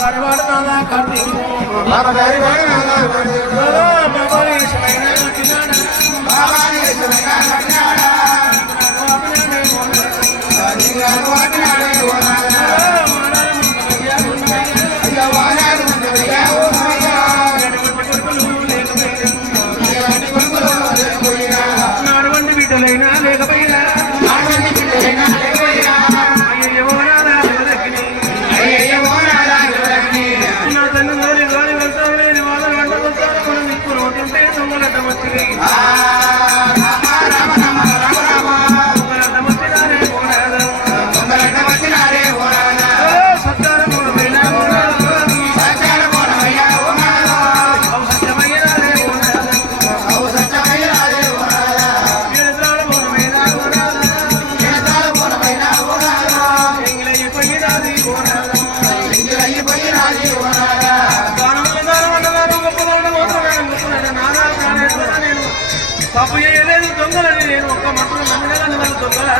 கருவாடு நாளா காட்டிடுவோம் మనం రోడ్డు వారి వెళ్తామని వాళ్ళ వెంట వస్తారు మనం ఇప్పుడు ఒకటి దొంగలట వచ్చింది తప్పు చేయలేదు దొంగలని నేను ఒక్క మనుషులు నమ్మిన దొంగలు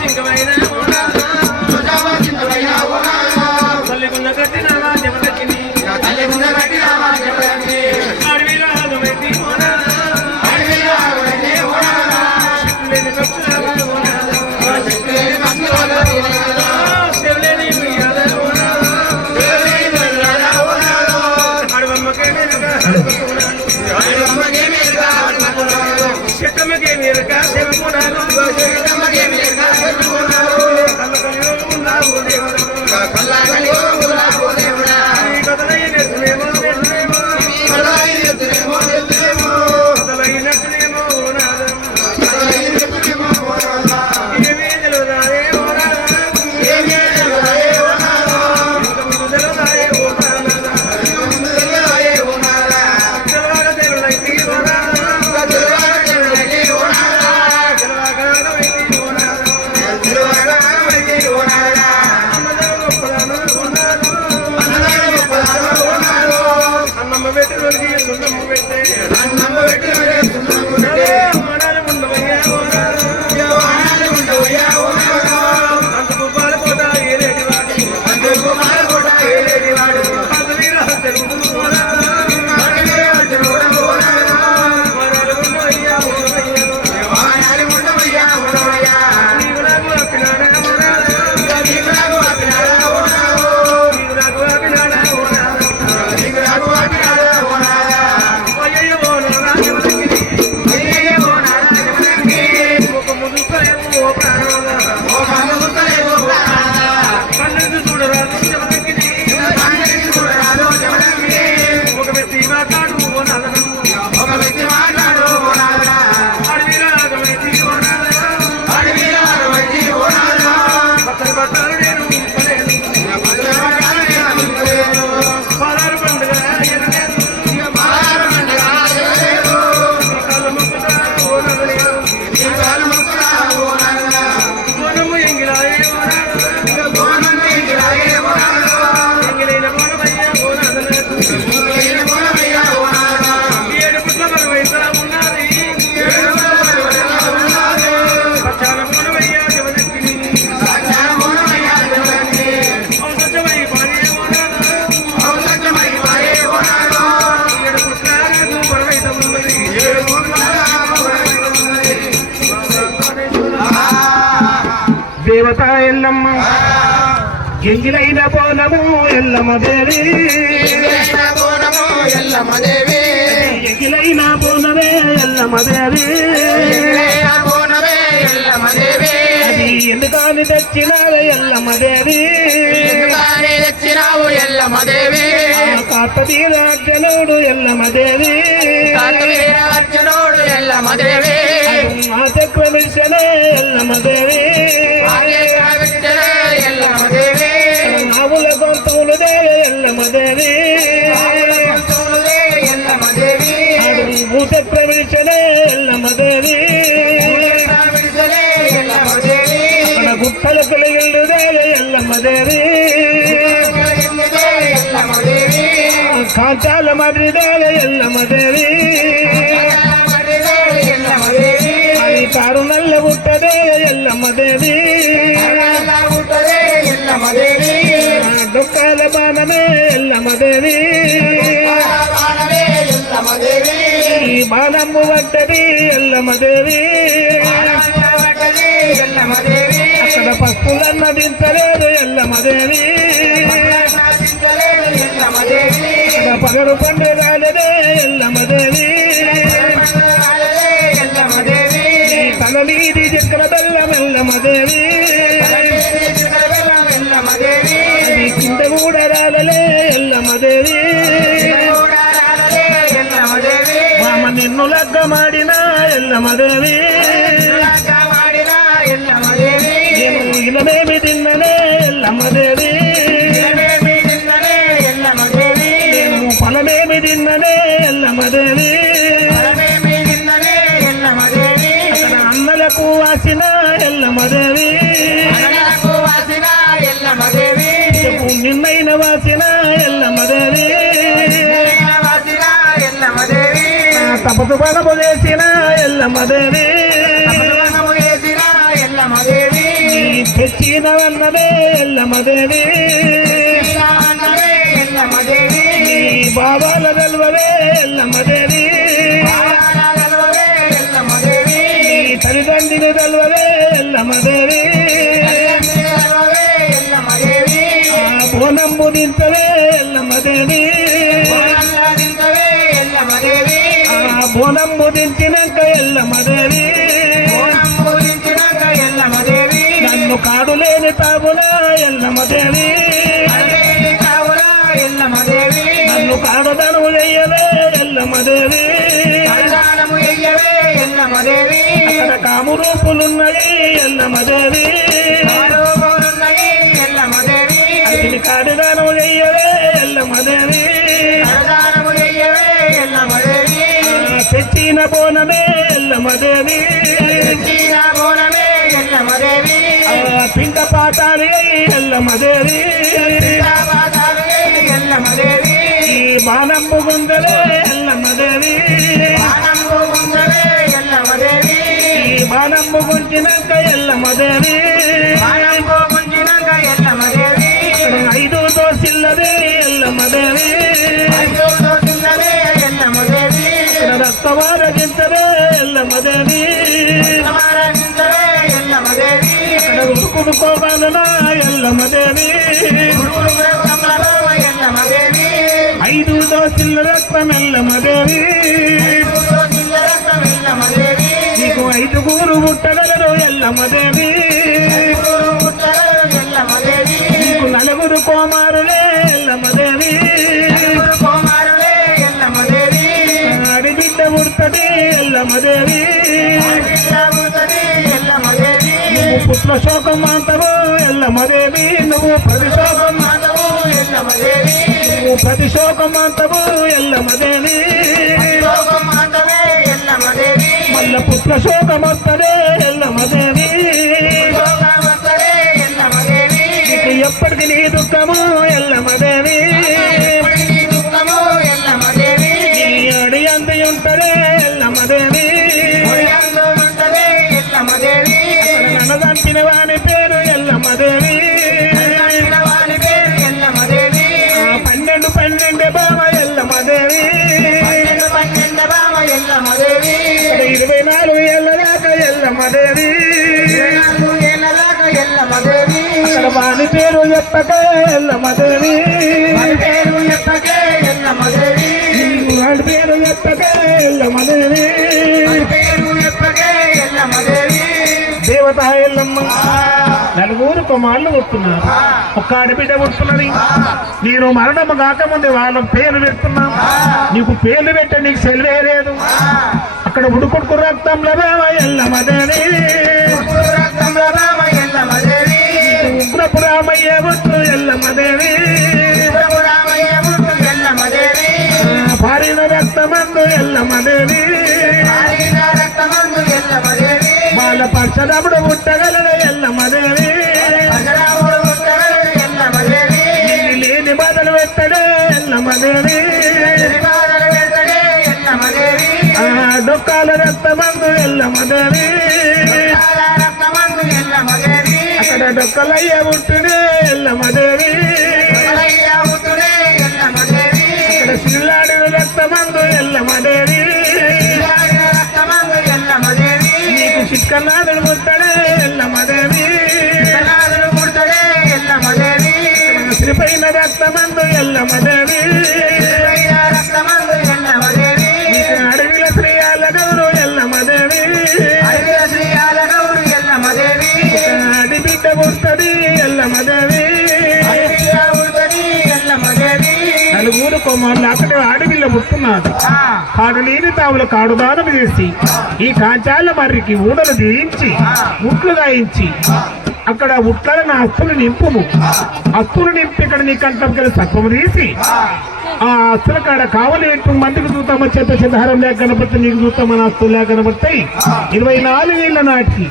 సింగమైన ఎరుక తెలుపునని ఎంగిలైన బోనము ఎల్లమ్మదేవి. ఎంగిలైన పోనమే ఎల్లమదేవి ఎంగిలైన బోనమే ఎల్లమ్మదేవి. అది ఎందుకని తెచ్చినావే ఎల్లమదేవి ఎందుకని తెచ్చినావు ఎల్లమ్మదేవి. కాపదీరాజనుడు ఎల్లమదేవి కార్తవీర అర్జునుడు ఎల్లమ్మదేవి. మా చక్రమిషనే ఎల్లమదేవి ఆగే కాంచాల మర్రి దేవి. పగలు పండుగ నిన్ననే ఎల్లమ్మదేవి అక్కడ అన్నలకు వాసిన ఎల్లమ్మదేవి అనలకు నిన్నైన వాసిన ఎల్లమ్మదేవి వాసిన తపసు బలము చేసిన ఎల్లమ్మదేవి అమృతము వేసిన ఎల్లమ్మదేవి ఈ తెచ్చినవన్నదే ఎల్లమ్మదేవి బాబాల తెల్వదే ఎల్లమ్మదేవి. తల్లిదండ్రులు తెల్వదే ఎల్లమ్మదేవి. బోనంబు దించవే ఎల్లమ్మదేవి. బోనంబు దించినాక ఎల్లమ్మదేవి కళ్యాణము ఎయ్యవే ఎల్లమ్మదేవి. అక్కడ కామురూపులున్నాయి ఎల్లమ్మదేవి. ఆరోగ్యములున్నయి ఎల్లమ్మదేవి. అది కాడిదను చెయ్యవే ఎల్లమ్మదేవి. కళ్యాణము ఎయ్యవే ఎల్లమ్మదేవి. తెచ్చిన బోనమే ఎల్లమ్మదేవి. శ్రీరా బోనమే ఎల్లమ్మదేవి. పిండ పాటాలి ఎల్లమ్మదేవి. బాణంబు గుందలే రక్తం ఎల్లమ్మదేవి ఐదో దోసిల్ల రక్తం ఎల్లమ్మదేవి నీకు ఐదుగురు పుట్టగలరు ఎల్లమ్మదేవి నువ్వు పుత్ర శోకం అంతవు ఎల్లమ్మదేవి నువ్వు ప్రతి శోకం మాధవు ఎల్లమ్మదేవి నువ్వు ప్రతి శోకం అంతవు ఎల్లమ్మదేవి లోకం మాధవే ఎల్లమ్మదేవి మల్ల పుత్ర శోకం వస్తదే నీకు ఎప్పటికి నీ దుఃఖము ఎల్లమ్మదేవి ఎల్లమ్మదేవి ఎల్లమ్మదేవి వాని పేరు ఎత్తకే ఎల్లమదేవి వాడి పేరు ఎత్తకే ఎల్లమ్మదేవి వాడి పేరు ఎత్తకే ఎల్లమదేవి వాడి పేరు ఎత్తకే ఎల్లమ్మదేవి దేవత ఎల్లమ్మ. నలుగురు కుమారులు పుట్టున్నారు ఒక్క ఆడబిడ్డ పుట్టున్నది. నేను మరణము కాకముందే వాళ్ళ పేరు పెడుతున్నా నీకు పేర్లు పెట్టే నీకు సెలవే లేదు. అక్కడ ఉడుకుడుకు రక్తంలో ఎల్లమదేవి రక్తంలో ఎల్లమ్మదేవి వాళ్ళ పక్షదముడు పుట్టగలడు ఎల్లమదేవి. ఎల్లమ్మదేవి లేని బదులు పెట్టడే ఎల్లమదేవి. శ్రీపాదలు ఎల్లమ్మదేవి డొక్కాల రక్తమందు ఎల్లమదేవి. ఎల్లమ్మదేవి అక్కడ డొక్కలయ్య పుట్టిడే ఎల్లమదేవి. రక్తమందు అడవిల శ్రీయాల గౌరు ఎల్లమ్మదేవి అది బిడ్డ పుట్టది ఎల్లమ్మదేవి నలుగురు కొమ్మలు అక్కడ అడవిలో పుట్టున్నాడు. ఆ, కాడు నీటి తావుల కాడుదానం చేసి ఈ కాంచాల మర్రికి ఊడలు దించి ముట్లు గాయించి అక్కడ ఉట్లను అస్తులు నింపుము. అస్తులు నింపి ఇక్కడ నీ కంఠం కింద సత్వము తీసి. ఆ అస్తుల కాడ కావాలి ఎటు మందికి చూస్తామో చేత సిద్ధారం లేక కనబడితే నీకు చూస్తామని అస్తులు లేక కనబడతాయి ఇరవై నాలుగేళ్ళ నాటికి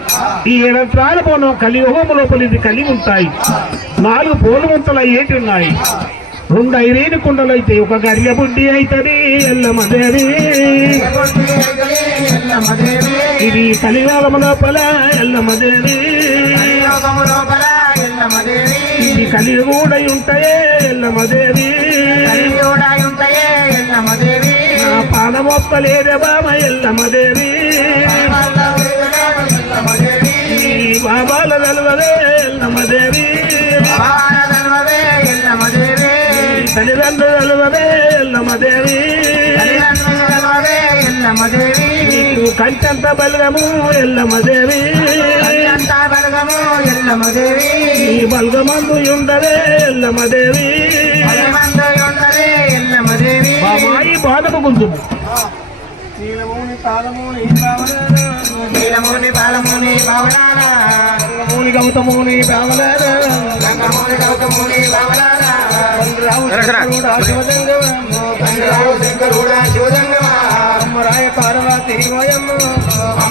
ఈ ఏడంత్రాల పోనం కలియుగం లోపల ఇది కలిగి ఉంటాయి. నాలుగు పోలు ముంతలు అయ్యేటి ఉన్నాయి? రెండు ఐరేని కుండలు అయితే ఒక గరియ బుడ్డి అవుతుంది ఎల్లమదేవి ఇది కలియుగము లోపల ఎల్లమదేవి కలియుగము లోపల ఎల్లమ్మదేవి ఇది కలియుగూడై ఉంటాయే ఉంటాయే ఎల్లమ్మదేవి నా పాదమొప్పలేదే బామ ఎల్లమ్మదేవి బాబాల ధర్మవే ఎల్లమ్మదేవి తల్లిదండ్రులు తల్లిదండ్రుల ధర్మవే ఎల్లమ్మదేవి. నీకు కంచంత బలగము ఎల్లమదేవి అంతా బలగము ఎల్లమ్మదేవి. ఈ బల్గమందు ఉండదే ఎల్లమదేవి బలమందు ఉండదే ఎల్లమ్మదేవి నీలమూని తాళమూని రావణ నీలముని గౌతముని రంగముని గౌతముని రావు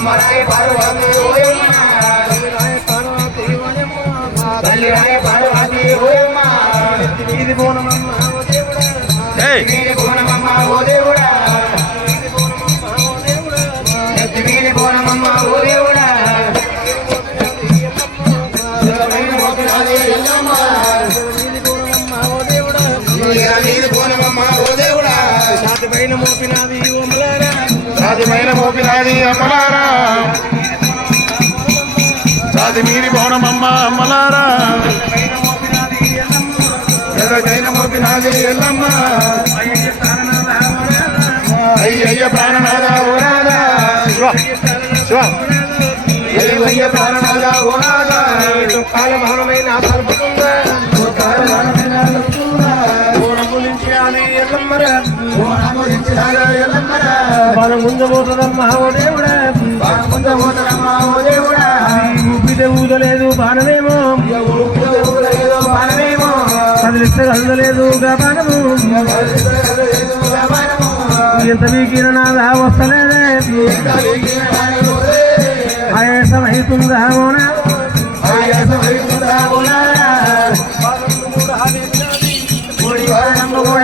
అమ్మరాయ పార్వతి ఓయమ్మ. ఓయమ్మ. ఇది బోనమమ్మ ఓ దేవుడా. ఓ ఓ దేవుడా. నిజమైన మోపినాది. సాధ్యమైన మోపినాది అమ్మలారా సాది మీరి బోనమమ్మ అమ్మలారా ఎర్రగైన మోపినాది ఎల్లమ్మ. అయ్యయ్య ప్రాణనాథ ఓ శివ శివ అయ్యయ్య ప్రాణనాథ ఓ కాల భవనమైన ఎల్లమ్మరా. మన ముందు పోతుందమ్మా ఓ దేవుడా. బాగుంద పోతరమ్మ ఓ దేవుడా ఊపితే ఊదలేదు బాణమేమో. బాణమేమో కదిలిస్తే కదలలేదు బాణము. ఎంత నాదా వస్తలేదే. ఆయాసం అవుతుందా ఓనా? అయ్యయ్య కురుకురు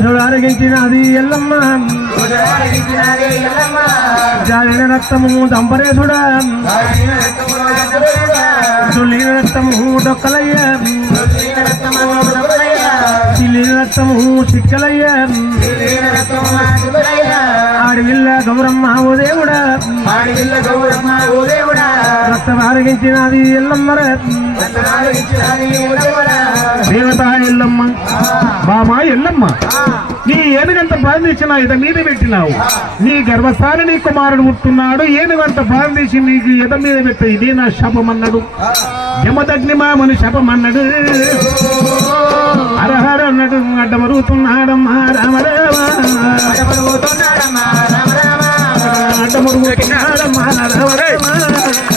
రక్తములో ఎల్లమ్మ. చుల్లిన రక్తము దంపరేశుడా. తుల్లిన రక్తము డొక్కలయ్య. చిల్లిన రక్తము చిక్కలయ్య ఆడవిల్ల గౌరమ్మ ఓ దేవుడా. ఆడవిల్ల గౌరమ్మ ఓ దేవుడా రక్తం ఆరగించినది ఎల్లమ్మర. దేవత ఎల్లమ్మ బామా ఎల్లమ్మ. నీ ఏనుగంత బాధించిన ఇద మీద పెట్టినావు. నీ గర్భస్థాని నీ కుమారుడు పుట్టున్నాడు ఏనుగంత బాధించి నీకు ఇద మీద పెట్టి. ఇది నా శపం అన్నాడు యమదగ్నిమామని శపం అన్నాడు అరహర అన్నాడు అడ్డమరుగుతున్నాడమ్మా. రామరామా. అడ్డమరుగుతున్నాడమ్మా. రామరామా.